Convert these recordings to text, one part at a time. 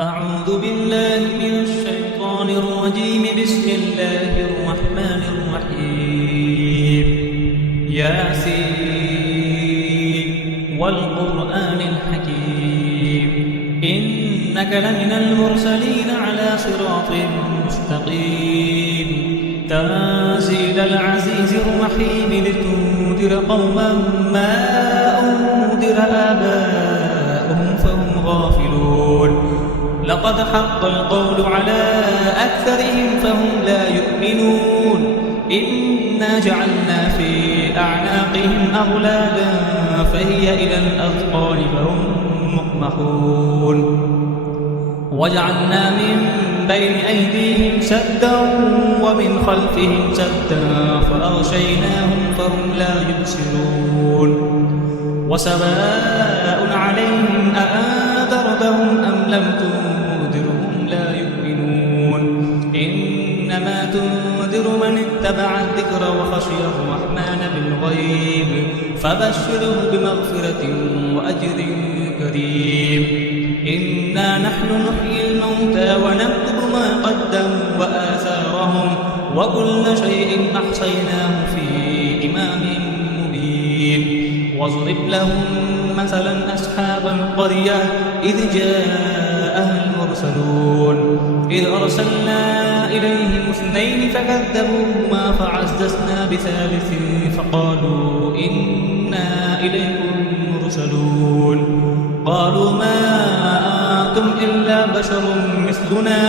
أعوذ بالله من الشيطان الرجيم. بسم الله الرحمن الرحيم. ياسين والقرآن الحكيم إنك لمن المرسلين على صراط مستقيم. تنزيل العزيز الرحيم لتنذر قوما ما أنذر آباؤهم فهم غافلون. لقد حق القول على أكثرهم فهم لا يؤمنون. إنا جعلنا في أعناقهم أغلالا فهي إلى الأذقان فهم مقمحون. وجعلنا من بين أيديهم سدا ومن خلفهم سدا فأغشيناهم فهم لا يبصرون. وسواء عليهم أأنذرتهم أم لم تنذرهم لا يؤمنون. إنما تنذر من اتبع الذكر وخشي الرحمن بالغيب فبشره بمغفرة وأجر كريم. إنا نحن نحيي الموتى ونكتب ما قدموا وآثارهم وكل شيء أحصيناه في إمام مبين. واضرب لهم مثلا أصحاب القرية إذ جاءها المرسلون إذ أرسلنا إليهم اثنين فكذبوهما فعززنا بثالث فقالوا إنا إليكم مرسلون. قالوا ما أنتم إلا بشر مثلنا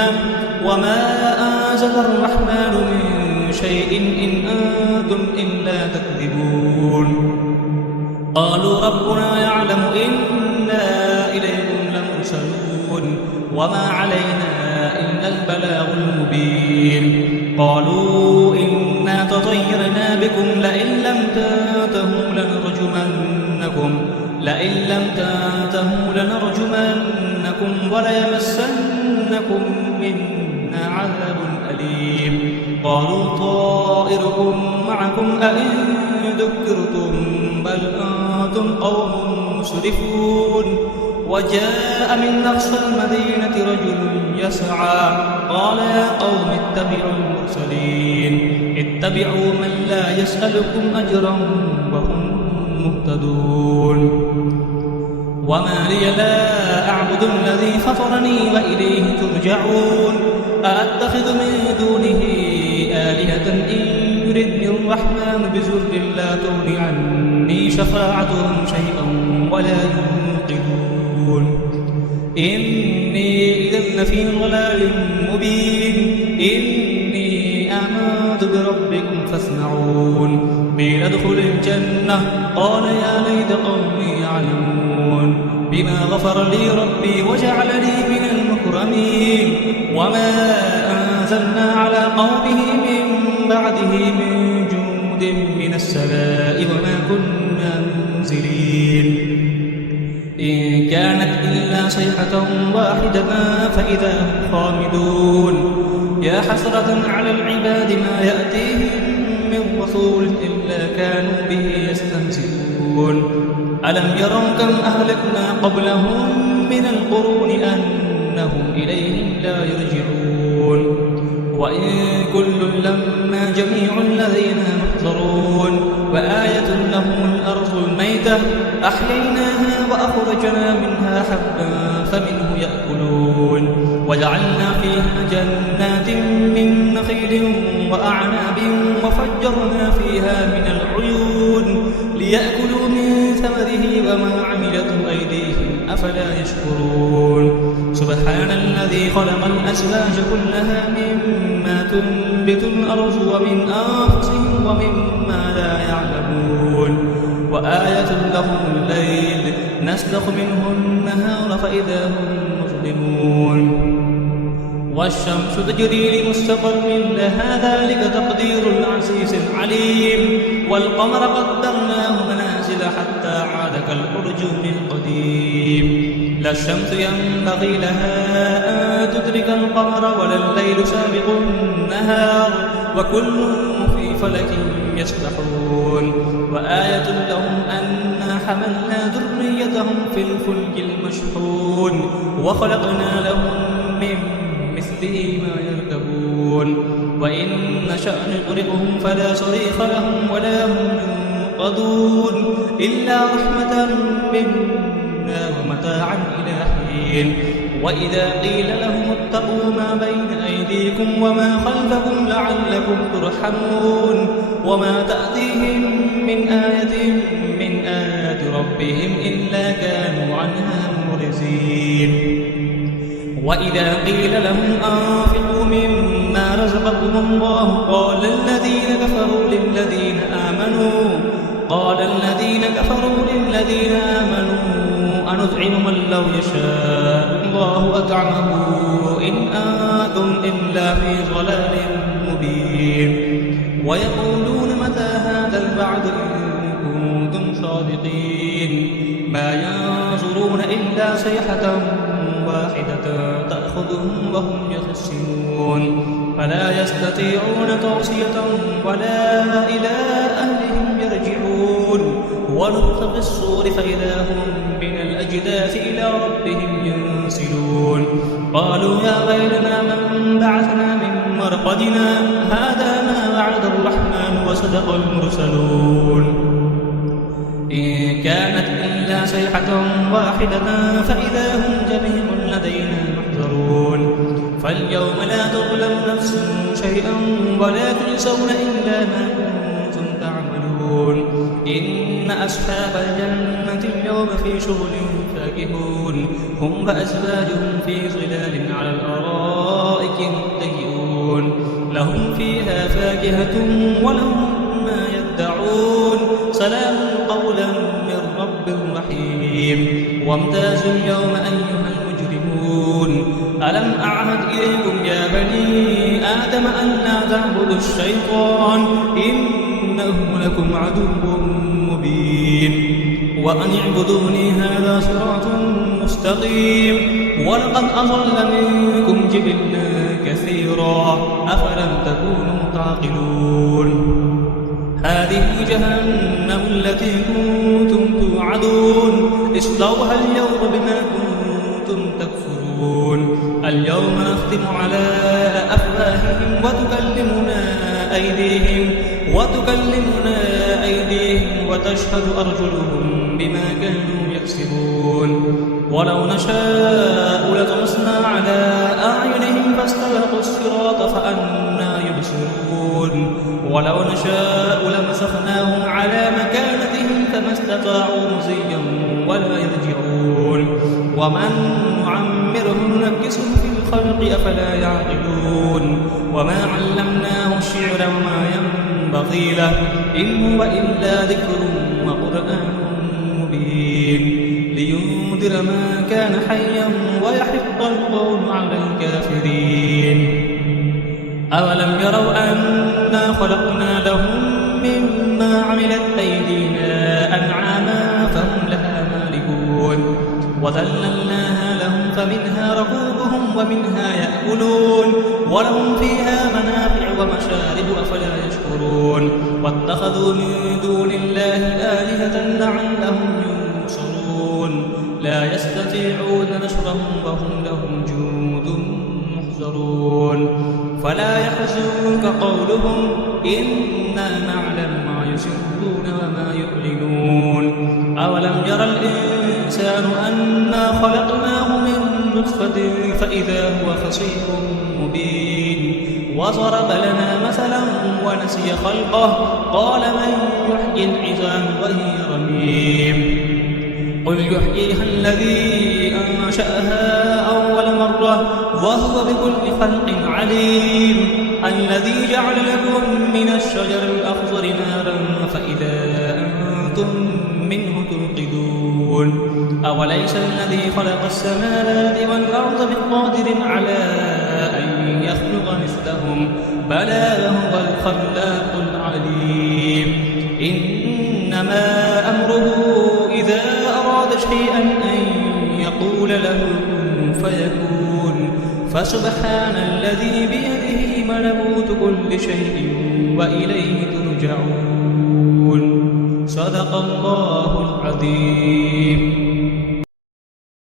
وما أنزل الرحمن من شيء إن أنتم إلا تكذبون. قالوا ربنا يعلم إنا إليكم لمرسلون وما علينا إلا البلاغ المبين. قالوا إنا تطيرنا بكم لئن لم تنتهوا لنرجمنكم وليمسنكم منا عذاب أليم. قالوا طائركم معكم أئن ذكرتم بل أنتم قوم مسرفون. وجاء من أقصى المدينة رجل يسعى قال يا قوم اتبعوا المرسلين اتبعوا من لا يسألكم أجرا وهم مهتدون. وما لي لا أعبد الذي فطرني وإليه ترجعون. أأتخذ من دونه آلهة إن يردني الرحمن بضر لا تغن عني شفاعتهم شيئا ولا ينقذون. إني إذا لفي ضلال مبين. إني آمنت بربكم فاسمعون. قيل ادخل الجنة قال يا ليت قومي يعلمون بما غفر لي ربي وجعلني من المكرمين. وما أنزلنا على قومه من بعده من جند من السماء وما كنا منزلين. إن كانت إلا صيحة واحدة فإذا هم خامدون. يا حسرة على العباد ما يأتيهم من رسول إلا كانوا به يستهزئون. ألم يروا كم أهلكنا قبلهم من القرون أنهم إليهم لا يرجعون. وإن كل لما جميع لدينا محضرون. وآية لهم الأرض الميتة أحييناها وأخرجنا منها حبا فمنه يأكلون. وجعلنا فيها جنات من نخيل وأعناب وفجرنا فيها من العيون ليأكلوا من ثمره وما عملته أيديهم أفلا يشكرون. سبحان الذي خلق الأزواج كلها مما تنبت الأرض ومن أنفسهم ومما لا يعلمون. وآية لهم الليل نسلخ منه النهار فإذا هم مظلمون. والشمس تجري لمستقر لها ذلك تقدير العزيز العليم. والقمر قدرناه منازل حتى عاد كالأرجون القديم. لا الشمس ينبغي لها أن تدرك القمر ولا الليل سابق النهار وكل في فلك يسبحون. وآية لهم أنا حملنا ذريتهم في الفلك المشحون وخلقنا لهم به ما يركبون وإن نشأ نغرقهم فلا صريخ لهم ولا هم ينقذون إلا رحمة منا ومتاعا إلى حين وإذا قيل لهم اتقوا ما بين أيديكم وما خلفكم لعلكم ترحمون وما تأتيهم من آية من آيات ربهم إلا كانوا عنها معرضين وإذا قيل لهم أنفقوا مما رزقكم الله قال الذين كفروا للذين آمنوا أنطعم من لو يشاء الله أطعمه إن أنتم إلا في ضلال مبين ويقولون متى هذا الوعد إن كنتم صادقين ما ينظرون إلا صيحة واحدة تأخذهم وهم يخصمون فلا يستطيعون توصية ولا إلى أهلهم يرجعون ونفخ في الصور فإذا هم من الأجداث إلى ربهم ينسلون قالوا يا ويلنا من بعثنا من مرقدنا هذا ما وعد الرحمن وصدق المرسلون إن كانت إلا صيحة واحدة فإذا هم جميع لدينا محضرون فاليوم لا تظلم نفس شيئا ولا تجزون إلا ما كنتم تعملون إن أصحاب الجنة اليوم في شغل فاكهون هم وأزواجهم في ظلال على الأرائك متكئون لهم فيها فاكهة ولهم ما يدعون سلام قولا من رب رحيم وامتازوا اليوم أيها المجرمون ألم أعهد إليكم يا بني آدم أن لا تعبدوا الشيطان إنه لكم عدو مبين وأن اعبدوني هذا صراط مستقيم ولقد أضل منكم جبلا كثيرا أفلم تكونوا تعقلون هذه جهنم التي كنتم توعدون اصلوها اليوم بما كنتم تكفرون اليوم نختم على أفواههم وتكلمنا أيديهم وتشهد أرجلهم بما كانوا يكسبون ولو نشاء لطمسنا على أعينهم فاستبقوا الصراط فأنى يبصرون ولو نشاء لمسخناهم على مكانتهم فما استطاعوا مزيا ولا يرجعون ومن نعمره ننكسه في الخلق أفلا يعقلون وما علمناه الشعر وما ينبغي له إن هو إلا ذكر وقرآن مبين لينذر ما كان حيا ويحق القول على الكافرين أولم يروا أنا خلقنا لهم مما عملت أيدينا أنعاما فهم لها مالكون وذللناها لهم فمنها ركوبهم ومنها يأكلون ولهم فيها منافع ومشارب أفلا يشكرون واتخذوا من دون الله آلهة لعلهم ينصرون لا يستطيعون نصرهم وهم لهم جند محضرون فلا يحزنك قولهم إنا نعلم ما يسرون وما يعلنون أولم يرى الإنسان أنا خلقناه من نطفة فإذا هو خصيم مبين وضرب لنا مثلا ونسي خلقه قال من يحيي العظام وهي رميم قل يحييها الذي أنشأها أول مرة وهو بكل خلق عليم الذي جعل لكم من الشجر الأخضر نارا فإذا أنتم منه توقدون أوليس الذي خلق السماوات والأرض بقادر على أن يخلق مثلهم بلى هو الخلاق العليم إنما أمره إذا أراد شيئا أن يقول له كن فيكون فسبحان الذي بيده ملكوت كل شيء وإليه ترجعون صدق الله العظيم